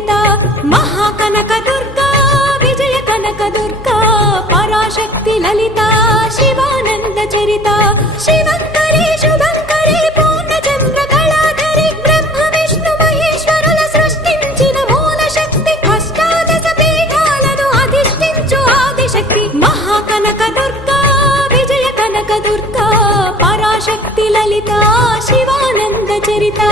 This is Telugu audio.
చరిత మహాకనక దుర్గా విజయ కనక దుర్గా పరాశక్తి లలిత శివానంద చరిత శివంకరి శుభంకరి పూర్ణచంద్ర కళాధరి బ్రహ్మ విష్ణు మహేశ్వరుల సృష్టించిన మూల శక్తి అష్టాదశ పీఠాలను అధిష్ఠించు ఆదిశక్తి మహాకనక దుర్గా విజయ కనక దుర్గా పరాశక్తి లలిత శివానంద చరిత